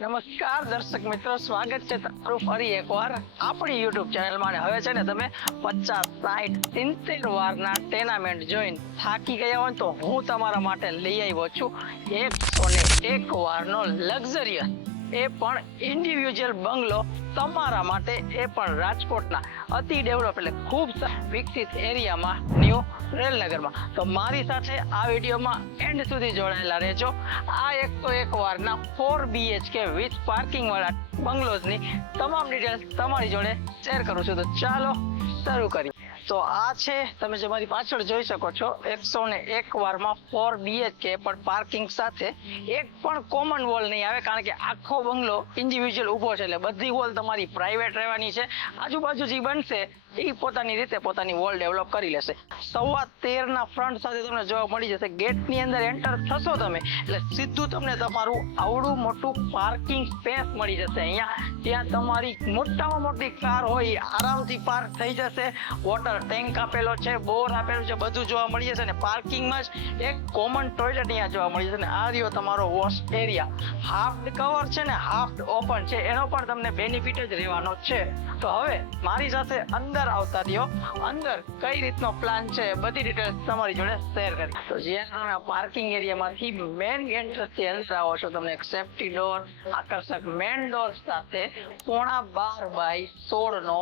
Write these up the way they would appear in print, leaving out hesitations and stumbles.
નમસ્કાર દર્શક મિત્રો, સ્વાગત છે તમારું ફરી એકવાર આપણી યુટ્યુબ ચેનલમાં. હવે છે ને તમે 50, 60, 70 વારના ટેનામેન્ટ જોઈને થાકી ગયા હોય તો હું તમારા માટે લઈ આવ્યો છું 101 વારનો લક્ઝરિયસ, એ પણ ઇન્ડિવિજ્યુઅલ બંગલો તમારા માટે, એ પણ રાજકોટના અતિ ડેવલપ એટલે ખૂબ વિકસિત એરિયામાં, ન્યૂ રેલનગરમાં. તો મારી સાથે આ વિડીયોમાં એન્ડ સુધી જોડાયેલા રહેજો. આ 101 વારના 4 BHK વિથ પાર્કિંગ વાળા બંગલોઝની તમામ ડિટેલ્સ તમારી જોડે શેર કરું છું. તો ચાલો શરૂ કરીએ. તો આ છે, તમે જે મારી પાછળ જોઈ શકો છો, 101 વારમાં 4 BHK પણ પાર્કિંગ સાથે. એક પણ કોમન વોલ નહીં આવે, કારણ કે આખો બંગલો ઇન્ડિવિજ્યુઅલ ઊભો છે, એટલે બધી વોલ તમારી પ્રાઇવેટ રહેવાની છે. આજુબાજુ જે બનશે એ પોતાની રીતે પોતાની વોલ ડેવલપ કરી લેશે. 13.25 ના ફ્રન્ટ સાથે તમને જોવા મળી જશે. ગેટની અંદર એન્ટર થશો તમે એટલે સીધું તમને તમારું આવડું મોટું પાર્કિંગ સ્પેસ મળી જશે. અહીંયા ત્યાં તમારી મોટામાં મોટી કાર હોય એ આરામથી પાર્ક થઈ જશે. વોટર ટેન્ક આપેલો છે, બોર આપેલું છે, બધું જોવા મળી જશે. અને પાર્કિંગમાં જ એક કોમન ટોયલેટ અહીંયા જોવા મળી જશે. અને આ રહ્યો તમારો વોશ એરિયા. હાફ કવર છે ને હાફ ઓપન છે, એનો પણ તમને બેનિફિટ જ રહેવાનો છે. તો હવે મારી સાથે અંદર આવતા રહ્યો. અંદર કઈ રીતનો પ્લાન છે બધી ડિટેલ્સ તમારી જોડે શેર કરી. તો જ્યાં તમે પાર્કિંગ એરિયામાંથી મેઇન એન્ટ્રન્સ થી અંદર આવો છો, તમને એક સેફ્ટી ડોર, આકર્ષક મેઇન ડોર સાથે 12.5 બાય 16 નો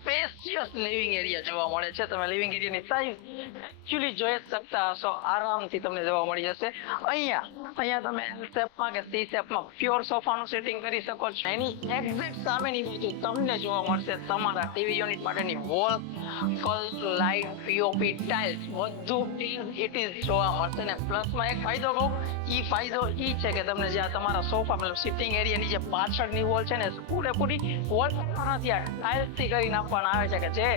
સ્પેશિયસ લિવિંગ એરિયા જોવા મળે છે. તમે લિવિંગ એરિયાની સાઈઝ એક્ચ્યુઅલી જોઈ શકતા હશો, આરામથી તમને જોવા મળી જશે. અહીંયા તમે એલ શેપમાં કે સી શેપમાં પ્યોર સોફાનું સેટિંગ કરી શકો છો. એની એક્ઝેક્ટ સામેની બાજુ તમને જોવા મળશે તમારા ટીવી યુનિટ માટેની wall, colour, light, POP, tiles બધું ઇટ ઇઝ જોવા મળશે. ને પ્લસમાં એક ફાયદો કહું, એ ફાયદો એ છે કે તમને જ્યાં તમારા સોફા મતલબ સિટિંગ એરિયાની જે પાછળની વોલ છે ને, પૂરેપૂરી વોલ નથી, આ ટાઇલ્સથી કરી નાખવામાં આવે છે, કે જે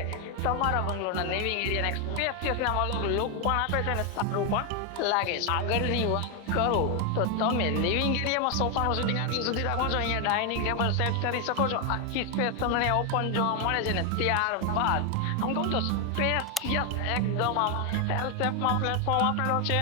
તમારા બંગલોના લિવિંગ એરિયાને એક સ્પેશિયસના લુક પણ આપે છે ને સારું પણ લાગે છે. આગળની વાત કરો તો તમે લિવિંગ એરિયામાં સોફાનું સેટિંગ આટલું સુધી રાખો છો, અહીંયા ડાઇનિંગ ટેબલ સેટ કરી શકો છો. આખી સ્પેસ તમને ઓપન જોવા મળે છે. ને ત્યારબાદ આમ કહું તો સ્પેશિયસ એકદમ આમ એલ શેપમાં પ્લેટફોર્મ આપેલો છે,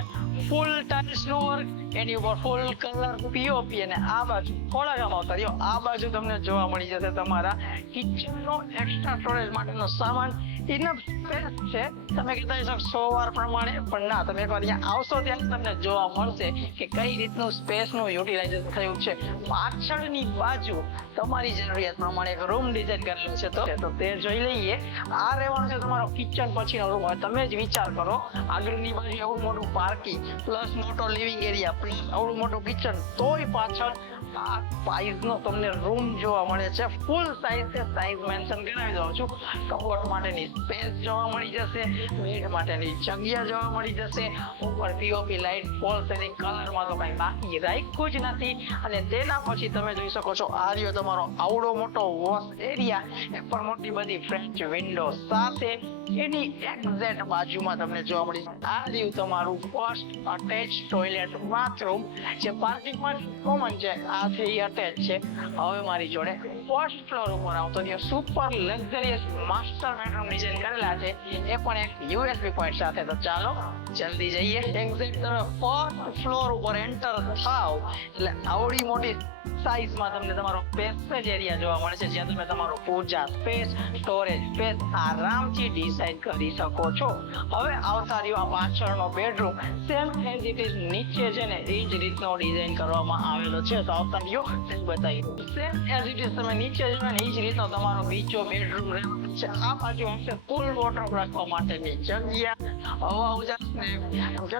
ફૂલ ટાઇલ્સ નું વર્ક, એની ઉપર ફૂલ કલર પીઓપી. અને આ બાજુ થોડા ગામ આવતા રહ્યો, આ બાજુ તમને જોવા મળી જશે તમારા કિચનનો એક્સ્ટ્રા સ્ટોરેજ માટેનો સામાન. ઇનફ સ્પેસ છે, તમે કહેતા હશો 100 વાર પ્રમાણે, પણ ના, તમે એકવાર અહીંયા આવશો ત્યારે તમને જોવા મળશે કે કઈ રીતનું સ્પેસનું યુટિલાઇઝેશન થયું છે. પાછળની બાજુ તમારી જરૂરિયાત પ્રમાણે એક રૂમ ડિઝાઇન કરેલું છે, તો તે જોઈ લઈએ. આ રહેવાનું છે તમારો કિચન પછીનો રૂમ. તમે જ વિચાર કરો, આગળની બાજુ એવું મોટું પાર્કિંગ પ્લસ મોટો લિવિંગ એરિયા પ્લસ આવડું મોટું કિચન, તોય પાછળ આ સાઈઝનો તમને રૂમ જોવા મળે છે. ફૂલ સાઈઝ છે, સાઈઝ મેન્શન કરાવી દઉં છું. કબોર્ડ માટેની સ્પેસ જોવા મળી જશે, બેડ માટેની જગ્યા જોવા મળી જશે. ઉપર પીઓપી લાઇટ, ફોલ સીલિંગ, કલરમાં તો કઈ બાકી રાખ્યું જ નથી. અને તેના પછી તમે જોઈ શકો છો, આ રહ્યો તમારો આવડો મોટો વોશ એરિયા, એ પણ મોટી બધી ફ્રેન્ચ વિન્ડો સાથે. એની એક્ઝેક્ટ બાજુમાં તમને જોવા મળી આ રહ્યું તમારું ફર્સ્ટ અટેચ ટોયલેટ બાથરૂમ, જે પાર્કિંગમાં કોમન છે. આ છે એ અટેચ છે. હવે મારી જોડે ફર્સ્ટ ફ્લોર ઉપર આવતો રહ્યો super luxurious master bedroom design કરેલા છે, એ પણ એક USB પોઈન્ટ સાથે. તો ચાલો જલ્દી જઈએ. એક્ઝેક્ટ તમે ફર્સ્ટ ફ્લોર ઉપર એન્ટર થાવ એટલે આવડી મોટી સાઈઝમાં તમને તમારો પેસેજ એરિયા જોવા મળે છે, જ્યાં તમે તમારો પૂજા સ્પેસ, સ્ટોરેજ સ્પેસ આરામથી ડિઝાઇન કરી શકો છો. હવે આવતા રહ્યો આ પાછળનો bedroom, same as it is નીચે છે ને એ જ રીતનો ડિઝાઇન કરવામાં આવેલો છે. તો આવતા રહ્યો બતાવી દઉં. સેમ એઝ ઇટ ઇઝ તમે નીચે જોયો ને એ જ રીતનો તમારો બીજો બેડરૂમ રહેવાનો છે. આ બાજુ હશે ફૂલ વોટર રાખવા માટેની જગ્યા, હવા ઉજાસ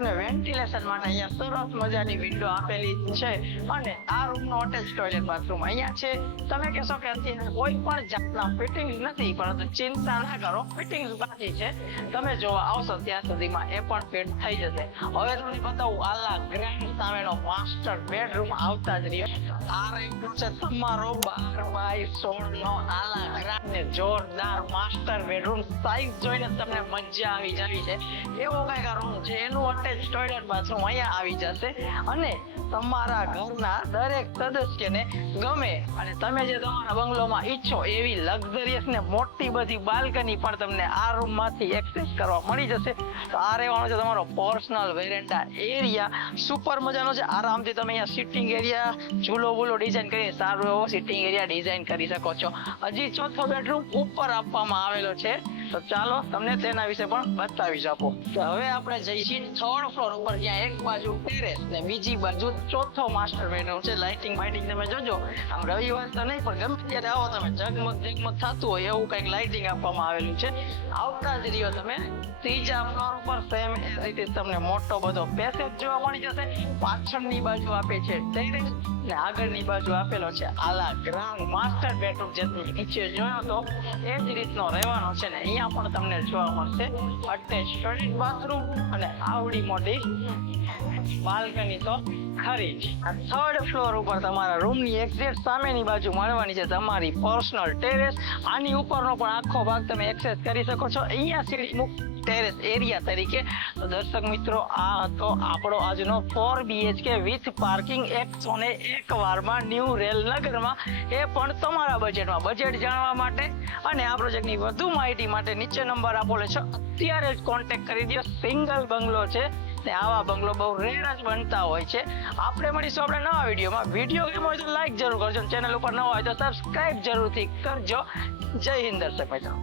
ને વેન્ટિલેશન માટે અહીંયા સરસ મજાની વિન્ડો આપેલી છે. અને આ રૂમનો અટેચ ટોયલેટ બાથરૂમ અહીંયા છે. તમે કહેશો કે અત્યારે કોઈ પણ જાતના ફિટિંગ્સ નથી, પરંતુ ચિંતા ના કરો, ફિટિંગ્સ બાકી છે. તમે જોવા આવશો ત્યાં સુધીમાં એ પણ ફિટ થઈ જશે. હવે તમને બતાવું આલા ગ્રાન્ડ સામેનો માસ્ટર બેડરૂમ આવતા જ રહ્યો. આ રહ્યો છે તમારો 12 બાય 16 નો આલા ગ્રાન્ડ ને જોરદાર માસ્ટર બેડરૂમ. સાઈઝ જોઈને તમને મજા આવી જવી છે એવો કઈક રૂમ છે. એનું અટેચ ટોયલેટ બાથરૂમ અહીંયા આવી જશે. અને તમારા ઘરના દરેક સદસ્યને ગમે અને તમે જે તમારા બંગલોમાં ઈચ્છો એવી લક્ઝરિયસ ને મોટી બધી બાલ્કની પણ તમને આ રૂમ માંથી એક્સેસ કરવા મળી જશે. તો આ રહેવાનો છે તમારો પર્સનલ વેરેન્ડા એરિયા. સુપર મજાનો છે. આરામથી તમે અહીંયા સિટિંગ એરિયા ઝૂલો વૂલો ડિઝાઇન કરી સારો એવો સિટિંગ એરિયા ડિઝાઇન કરી શકો છો. હજી ચોથો બેડરૂમ ઉપર આપવામાં આવેલો છે, તો ચાલો તમને તેના વિશે પણ બતાવી આપો. તો હવે આપણે જઈશું થર્ડ ફ્લોર ઉપર, જ્યાં એક બાજુ ટેરેસ ને બીજી બાજુ ચોથો માસ્ટર બેડરૂમ છે. લાઇટિંગ બાઇટિંગ તમે જોજો, આમ રવિવાર તો નહીં પણ ગમે ત્યારે આવો તમે ઝગમગ ઝગમગ થતું હોય એવું કંઈક લાઇટિંગ આપવામાં આવેલું છે. આવતા જ રહ્યો તમે ત્રીજા ફ્લોર ઉપર સેમ એઝ ઇટ ઇઝ તમને મોટો બધો પેસેજ જોવા મળી જશે. પાછળની બાજુ આપે છે ટેરેસ ને આગળની બાજુ આપેલો છે આલા ગ્રાન્ડ માસ્ટર બેડરૂમ. જે તમે નીચે જોયો તો એ જ રીતનો રહેવાનો છે ને અહીંયા પણ તમને જોવા મળશે અટેચ ટોયલેટ બાથરૂમ અને આવડી મોટી બાલ્કની તો ખરી જ. થર્ડ ફ્લોર ઉપર તમારા રૂમની એક્ઝેક્ટ સામેની બાજુ મળવાની છે તમારી પર્સનલ ટેરેસ. આની ઉપરનો પણ આખો ભાગ તમે એક્સેસ કરી શકો છો અહીંયા સીડી ટેરેસ એરિયા તરીકે. તો દર્શક મિત્રો, આ હતો આપણો આજનો 4 BHK વિથ પાર્કિંગ 101 વારમાં ન્યૂ રેલનગરમાં, એ પણ તમારા બજેટમાં. બજેટ જાણવા માટે અને આ પ્રોજેક્ટની વધુ માહિતી માટે નીચે નંબર આપેલો છે, અત્યારે જ કોન્ટેક્ટ કરી દો. સિંગલ બંગલો છે ને આવા બંગલો બહુ રેર જ બનતા હોય છે. આપણે મળીશું આપણે નવા વિડીયોમાં. વિડીયો ગમ્યો હોય તો લાઈક જરૂર કરજો, ચેનલ ઉપર નવા હોય તો સબસ્ક્રાઇબ જરૂરથી કરજો. જય હિન્દ દર્શક મિત્રો.